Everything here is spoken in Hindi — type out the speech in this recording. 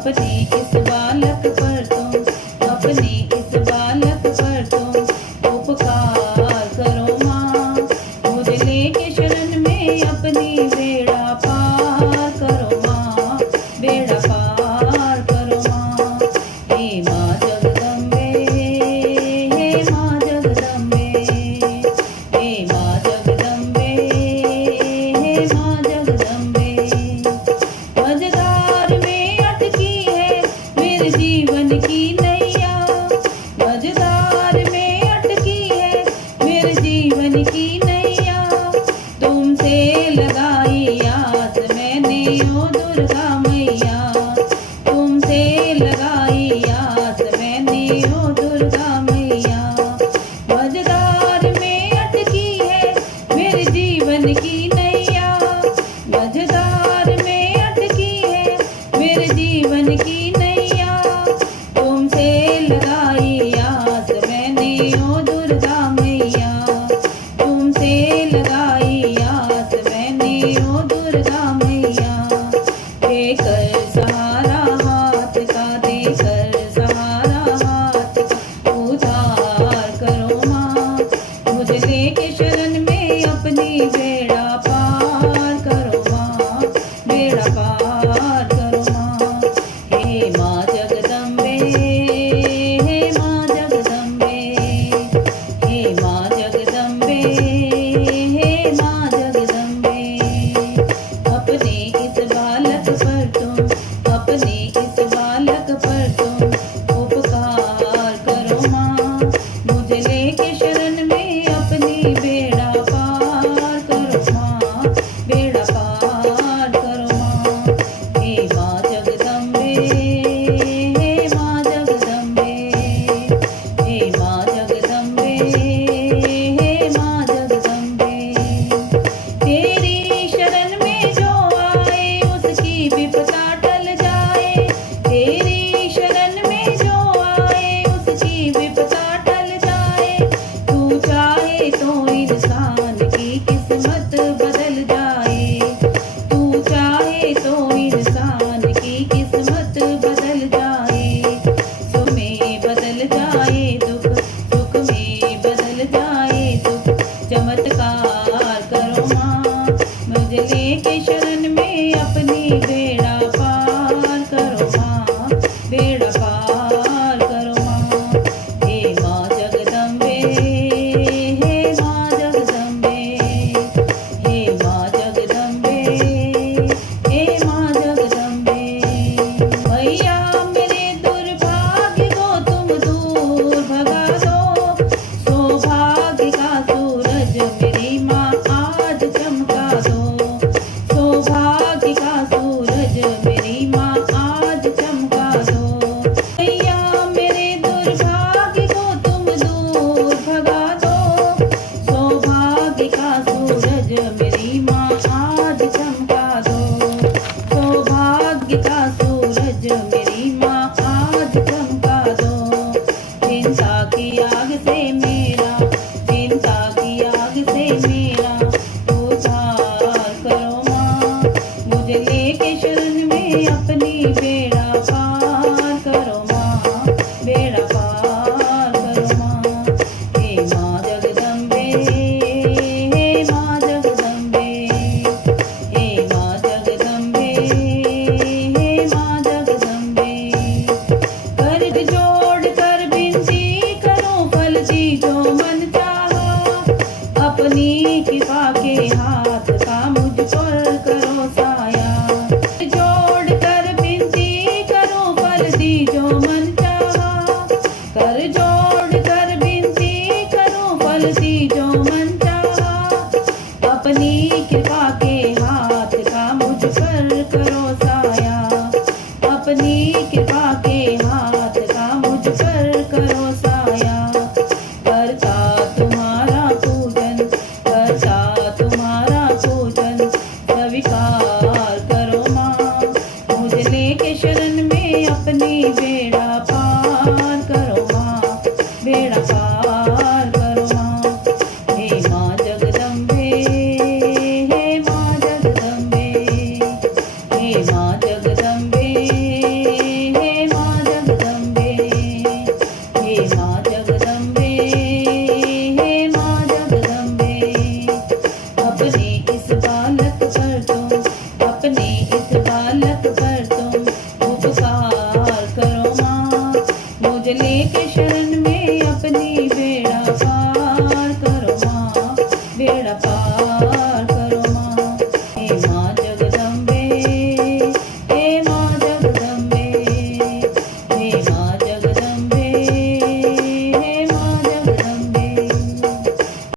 अपने इस बालक पर तुम, अपने इस बालक पर तुम उपकार करो माँ। मुझे लेके शरण में अपनी बेड़ा पार करो माँ, बेड़ा पार करो माँ। हे माँ जगदम्बे, हे माँ जगदम्बे, हे माँ जगदम्बे, हे माँ जगदम्बे। मझधार में अटकी है मेरे जीवन की नैया, मझधार में अटकी है मेरे जीवन की नैया। तुमसे लगाई आस मैंने ओ दुर्गा मैया, तुमसे लगाई आस मैंने ओ दुर्गा मैया। मझधार में अटकी है मेरे जीवन की नैया, मझधार में अटकी है मेरे जीवन की नैया। तुमसे लगाई आस मैंने ओ दुर्गा मैया, तुमसे लगाई आस मैंने ओ दुर्गा मैया। देकर सहारा हाथ का, देकर सहारा हाथ का उद्धार करो माँ। मुझे लेके शरण में अपनी बेड़ा पार करो माँ, बेड़ा पार करो माँ। हे माँ जगदम्बे, हे माँ जगदम्बे, हे माँ जगदम्बे, हे माँ जगदम्बे। अपने इस बालक पर तुम, अपने इस बालक पर तुम उपकार करो माँ। मुझे लेके शरण में अपनी बेड़ा पार करो माँ, बेड़ा पार करो माँ। हे माँ जगदम्बे, हे माँ जगदम्बे, हे माँ जगदम्बे, हे माँ जगदम्बे। तेरी शरण में जो आए उसकी विपदा टल जाए, तेरी शरण में जो आए उसकी विपदा टल जाए। तू चाहे तो इंसान की किस्मत बदल जाए, तू चाहे तो इंसान की किस्मत बदल जाए। सुख में बदल जाए दुख, सुख में बदल जाए दुख। चमत्कार करो माँ, मुझे लेके शरण में अपनी बेड़ा पार करो माँ, बेड़ा पार करो माँ। हे माँ जगदम्बे, हे माँ जगदम्बे, हे माँ जगदम्बे, हे माँ जगदम्बे। मैया मेरे दुर्भाग्य को तुम दूर भगा दो, सौभाग्य का सूरज मेरी माँ आज चमका दो, सौभाग्य का सूरज मेरी माँ आज चमका दो। मैया मेरे दुर्भाग्य को तुम दूर भगा दो, सौभाग्य का सूरज मेरी माँ आज चमका दो, सौभाग्य का सूरज मेरी माँ आज चमका दो। चिंता की आग से मेरा, चिंता की आग से मेरा उद्धार करो माँ। मुझे लेके शरण में अपनी बेड़ा पार करो माँ, बेड़ा पार करो माँ। हे माँ जगदम्बे, हे माँ जगदम्बे, हे माँ जगदम्बे, हे माँ जगदम्बे। कर जोड़ कर विनती करूं फल दी जो मन चाहा, अपनी कृपा के हाथ का मुझ पर करो साया। जोड़ कर विनती करूं फल दी जो मन चाहा, कर जोड़ कर विनती करूं फल दी जो मन चाहा। अपनी कृपा के हाथ का मुझ पर करो साया, अपनी कृपा के हाथ का मुझ पर करो साया। करता तुम्हारा पूजन, करता तुम्हारा पूजन स्वीकार करो माँ। मुझे लेके शरण में अपनी बेड़ा पार करो माँ, बेड़ा पार करो माँ। हे माँ जगदम्बे, हे माँ जगदम्बे, हे माँ जगदम्बे, शरण में अपनी बेड़ा पार करो माँ, बेड़ा पार